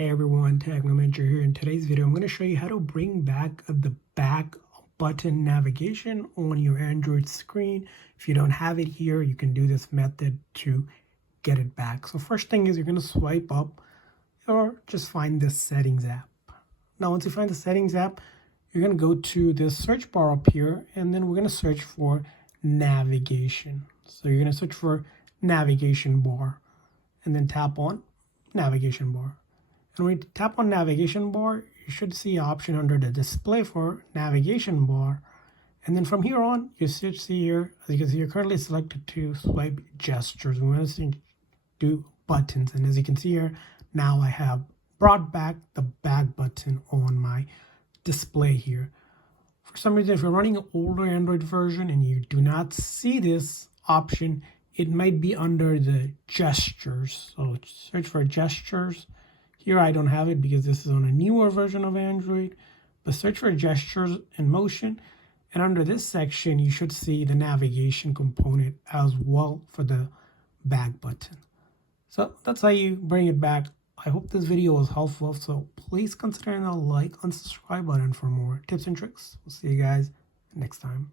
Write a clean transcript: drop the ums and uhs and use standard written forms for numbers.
Hey everyone, Technomentary here. In today's video, I'm going to show you how to bring back the back button navigation on your Android screen. If you don't have it here, you can do this method to get it back. So first thing is you're going to swipe up or just find the settings app. Now once you find the settings app, you're going to go to this search bar up here, and then we're going to search for navigation. So you're going to search for navigation bar and then tap on navigation bar. And when you tap on navigation bar, you should see an option under the display for navigation bar. And then from here on, you should see here, as you can see, you're currently selected to swipe gestures. We want to do buttons. And as you can see here, now I have brought back the back button on my display here. For some reason, if you're running an older Android version and you do not see this option, it might be under the gestures. So search for gestures. Here I don't have it because this is on a newer version of Android, but search for gestures and motion. And under this section, you should see the navigation component as well for the back button. So that's how you bring it back. I hope this video was helpful. So please consider a like and subscribe button for more tips and tricks. We'll see you guys next time.